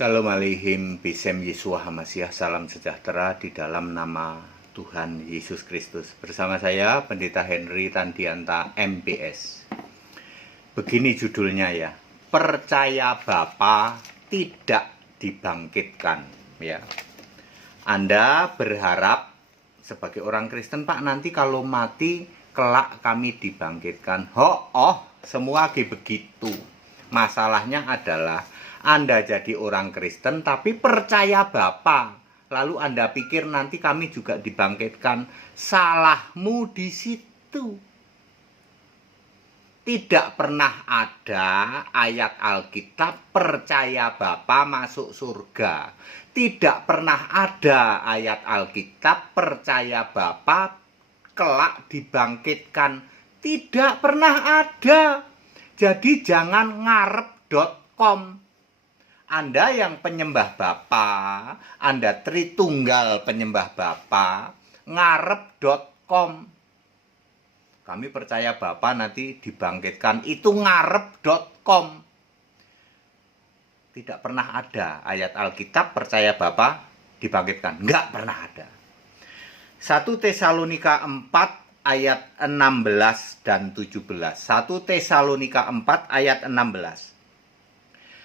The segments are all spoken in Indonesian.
Shalom Aleihim, Bisem Yeshua Hamasyah, salam sejahtera di dalam nama Tuhan Yesus Kristus. Bersama saya, Pendeta Henry Tandianta, MPS. Begini judulnya ya, percaya Bapa tidak dibangkitkan. Ya, Anda berharap sebagai orang Kristen, Pak, nanti kalau mati, kelak kami dibangkitkan. Semua begitu. Masalahnya adalah Anda jadi orang Kristen tapi percaya Bapa, lalu Anda pikir nanti kami juga dibangkitkan. Salahmu di situ. Tidak pernah ada ayat Alkitab percaya Bapa masuk surga. Tidak pernah ada ayat Alkitab percaya Bapa kelak dibangkitkan. Tidak pernah ada. Jadi jangan ngarep.com. Anda yang penyembah Bapa, Anda Tritunggal penyembah Bapa, ngarep.com. Kami percaya Bapa nanti dibangkitkan, itu ngarep.com. Tidak pernah ada ayat Alkitab percaya Bapa dibangkitkan. Enggak pernah ada. 1 Tesalonika 4 ayat 16 dan 17. 1 Tesalonika 4 ayat 16.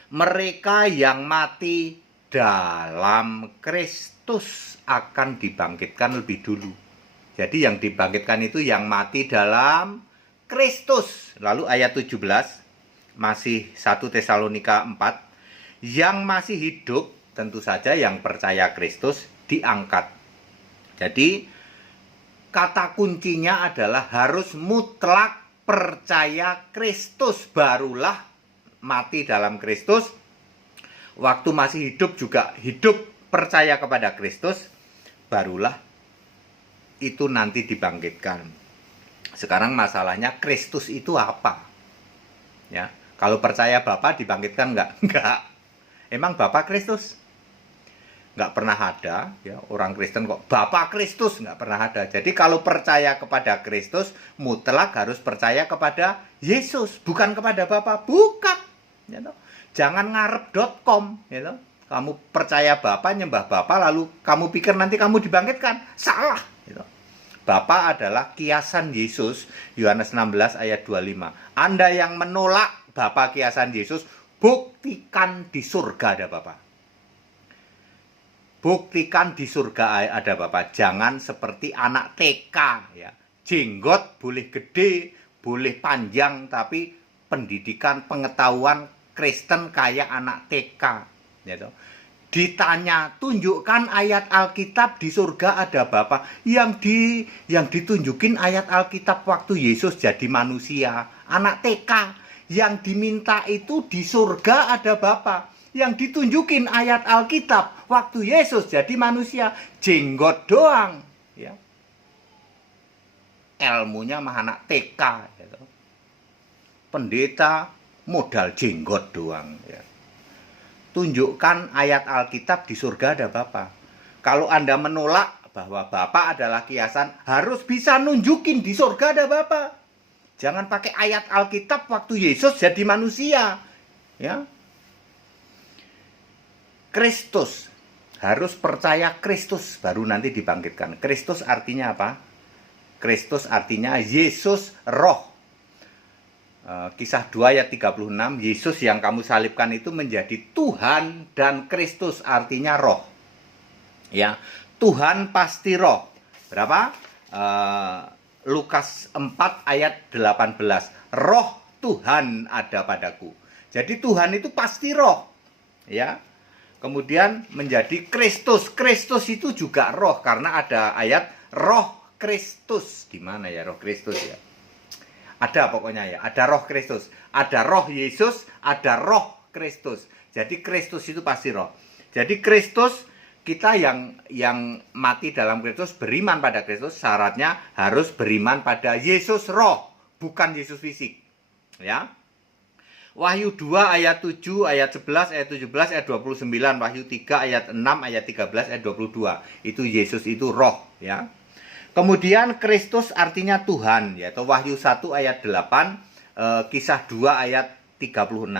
Mereka yang mati dalam Kristus akan dibangkitkan lebih dulu. Jadi yang dibangkitkan itu yang mati dalam Kristus. Lalu ayat 17, masih 1 Tesalonika 4. Yang masih hidup, tentu saja yang percaya Kristus diangkat. Jadi kata kuncinya adalah harus mutlak percaya Kristus, barulah mati dalam Kristus. Waktu masih hidup juga hidup percaya kepada Kristus, barulah itu nanti dibangkitkan. Sekarang masalahnya Kristus itu apa? Ya, kalau percaya Bapa dibangkitkan enggak? Enggak. Emang Bapa Kristus? Enggak pernah ada, ya, orang Kristen kok Bapa Kristus, enggak pernah ada. Jadi kalau percaya kepada Kristus, mutlak harus percaya kepada Yesus, bukan kepada Bapa, bukan. Ya, jangan ngarep.com, ya, kamu percaya Bapa, nyembah Bapa, lalu kamu pikir nanti kamu dibangkitkan. Salah. Ya, Bapa adalah kiasan Yesus, Yohanes 16 ayat 25. Anda yang menolak Bapa kiasan Yesus, buktikan di surga ada Bapa. Buktikan di surga ada Bapa. Jangan seperti anak TK, ya. Jenggot boleh gede, boleh panjang, tapi pendidikan, pengetahuan Kristen kayak anak TK, gitu. Ditanya, tunjukkan ayat Alkitab di surga ada Bapa. Yang ditunjukin ayat Alkitab waktu Yesus jadi manusia, anak TK. Yang diminta itu di surga ada Bapa. Yang ditunjukin ayat Alkitab waktu Yesus jadi manusia, jenggot doang, ya. Ilmunya mah anak TK, gitu. Pendeta modal jenggot doang, ya. Tunjukkan ayat Alkitab di surga ada Bapa. Kalau Anda menolak bahwa Bapa adalah kiasan, harus bisa nunjukin di surga ada Bapa. Jangan pakai ayat Alkitab waktu Yesus jadi manusia, ya. Kristus, harus percaya Kristus baru nanti dibangkitkan. Kristus artinya apa? Kristus artinya Yesus roh. Kisah 2 ayat 36, Yesus yang kamu salibkan itu menjadi Tuhan dan Kristus artinya roh. Ya, Tuhan pasti roh. Berapa? Lukas 4 ayat 18. Roh Tuhan ada padaku. Jadi Tuhan itu pasti roh. Ya. Kemudian menjadi Kristus. Kristus itu juga roh karena ada ayat roh Kristus. Di mana ya roh Kristus ya? Ada pokoknya ya, ada roh Kristus, ada roh Yesus, ada roh Kristus. Jadi Kristus itu pasti roh. Jadi Kristus, kita yang mati dalam Kristus, beriman pada Kristus, syaratnya harus beriman pada Yesus roh, bukan Yesus fisik. Ya. Wahyu 2 ayat 7, ayat 11, ayat 17, ayat 29, Wahyu 3 ayat 6, ayat 13, ayat 22. Itu Yesus itu roh, ya. Kemudian Kristus artinya Tuhan, yaitu Wahyu 1 ayat 8, Kisah 2 ayat 36.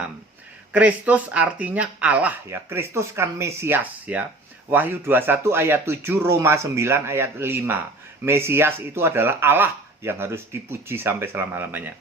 Kristus artinya Allah ya. Kristus kan Mesias ya. Wahyu 21 ayat 7, Roma 9 ayat 5. Mesias itu adalah Allah yang harus dipuji sampai selama-lamanya.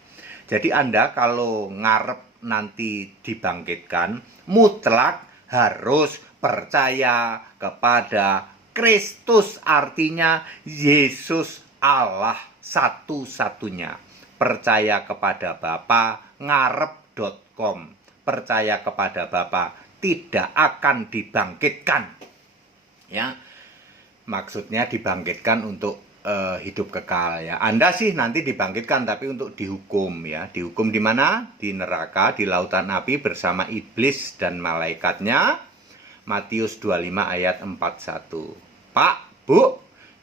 Jadi Anda kalau ngarep nanti dibangkitkan, mutlak harus percaya kepada Kristus, artinya Yesus Allah satu-satunya. Percaya kepada Bapa, ngarep.com. Percaya kepada Bapa, tidak akan dibangkitkan. Ya, maksudnya dibangkitkan untuk hidup kekal ya. Anda sih nanti dibangkitkan tapi untuk dihukum ya. Dihukum di mana? Di neraka, di lautan api bersama iblis dan malaikatnya. Matius 25 ayat 41. Pak, Bu,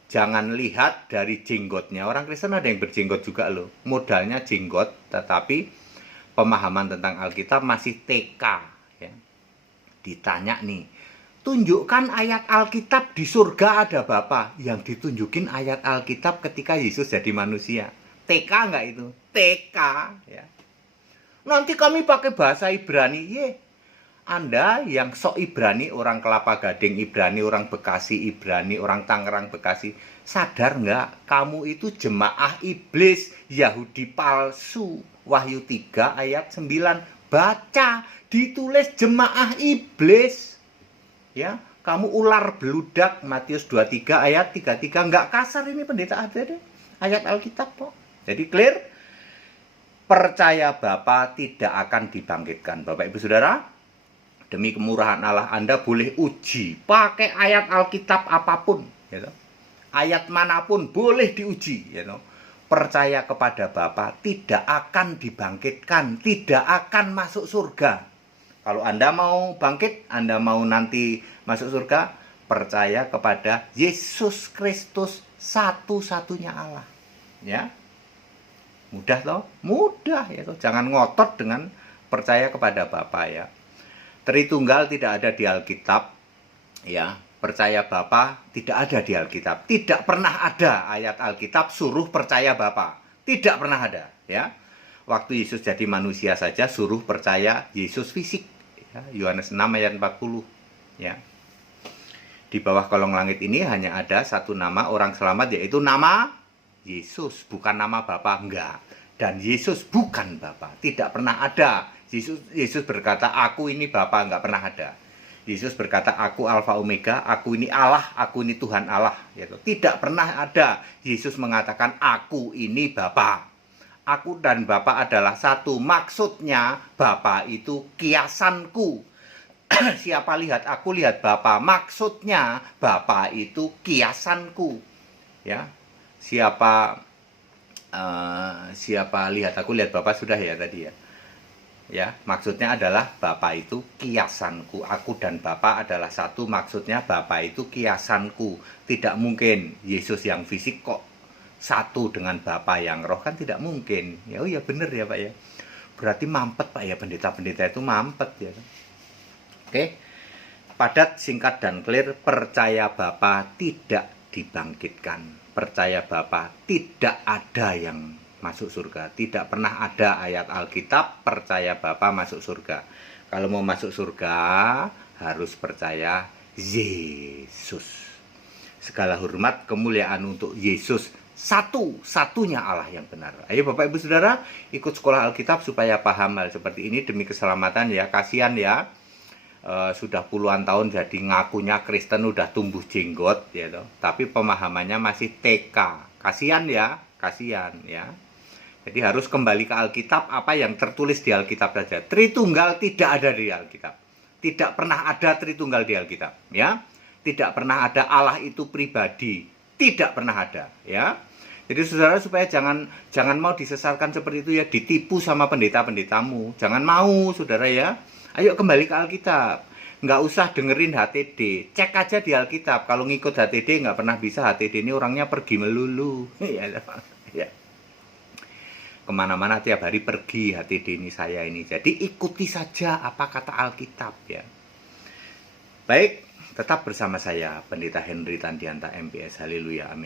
jangan lihat dari jenggotnya. Orang Kristen ada yang berjenggot juga loh. Modalnya jenggot, tetapi pemahaman tentang Alkitab masih TK ya. Ditanya nih, tunjukkan ayat Alkitab di surga ada Bapa. Yang ditunjukin ayat Alkitab ketika Yesus jadi manusia. TK enggak itu? TK ya. Nanti kami pakai bahasa Ibrani. Anda yang sok Ibrani, orang Kelapa Gading Ibrani, orang Bekasi Ibrani, orang Tangerang Bekasi, sadar enggak kamu itu jemaah iblis, Yahudi palsu. Wahyu 3 ayat 9. Baca, ditulis jemaah iblis. Ya, kamu ular beludak, Matius 23 ayat 33. Enggak kasar ini pendeta ada deh. Ayat Alkitab kok. Jadi clear. Percaya Bapa tidak akan dibangkitkan. Bapak Ibu Saudara, demi kemurahan Allah Anda boleh uji pakai ayat Alkitab apapun, gitu. Ayat manapun boleh diuji, gitu. Percaya kepada Bapa tidak akan dibangkitkan, tidak akan masuk surga. Kalau Anda mau bangkit, Anda mau nanti masuk surga, percaya kepada Yesus Kristus satu-satunya Allah. Ya. Mudah toh? Mudah ya toh. Jangan ngotot dengan percaya kepada Bapa ya. Tritunggal tidak ada di Alkitab. Ya, percaya Bapa tidak ada di Alkitab. Tidak pernah ada ayat Alkitab suruh percaya Bapa. Tidak pernah ada, ya. Waktu Yesus jadi manusia saja suruh percaya Yesus fisik. Ya, Yohanes 6 ayat 40. Ya. Di bawah kolong langit ini hanya ada satu nama orang selamat, yaitu nama Yesus, bukan nama Bapa, enggak. Dan Yesus bukan Bapa, tidak pernah ada. Yesus berkata, aku ini Bapa, enggak pernah ada. Yesus berkata, aku Alfa Omega, aku ini Allah, aku ini Tuhan Allah. Gitu. Tidak pernah ada Yesus mengatakan, aku ini Bapa. Aku dan Bapa adalah satu. Maksudnya Bapa itu kiasanku. Siapa lihat aku lihat Bapa. Maksudnya Bapa itu kiasanku. Ya. Siapa lihat aku lihat Bapa sudah ya tadi ya. Ya, maksudnya adalah Bapa itu kiasanku. Aku dan Bapa adalah satu. Maksudnya Bapa itu kiasanku. Tidak mungkin Yesus yang fisik kok satu dengan Bapa yang roh, kan tidak mungkin. Ya, oh ya benar ya Pak ya. Berarti mampet Pak ya, pendeta-pendeta itu mampet ya. Oke. Padat, singkat dan clear. Percaya Bapa tidak dibangkitkan. Percaya Bapa tidak ada yang masuk surga. Tidak pernah ada ayat Alkitab percaya Bapa masuk surga. Kalau mau masuk surga harus percaya Yesus. Segala hormat kemuliaan untuk Yesus, satu-satunya Allah yang benar. Ayo Bapak Ibu Saudara, ikut sekolah Alkitab supaya paham hal seperti ini demi keselamatan ya. Kasihan ya, sudah puluhan tahun jadi ngakunya Kristen, udah tumbuh jenggot ya toh. Tapi pemahamannya masih TK. Kasihan ya, kasihan ya. Jadi harus kembali ke Alkitab, apa yang tertulis di Alkitab saja. Tritunggal tidak ada di Alkitab. Tidak pernah ada Tritunggal di Alkitab ya. Tidak pernah ada Allah itu pribadi. Tidak pernah ada ya. Jadi saudara, supaya jangan mau disesatkan seperti itu ya, ditipu sama pendeta-pendetamu. Jangan mau saudara ya. Ayo kembali ke Alkitab. Nggak usah dengerin HTD. Cek aja di Alkitab. Kalau ngikut HTD nggak pernah bisa. HTD ini orangnya pergi melulu. Ya. Kemana-mana tiap hari pergi HTD ini saya ini. Jadi ikuti saja apa kata Alkitab ya. Baik, tetap bersama saya Pendeta Henry Tandianta MPS. Haleluya, amin.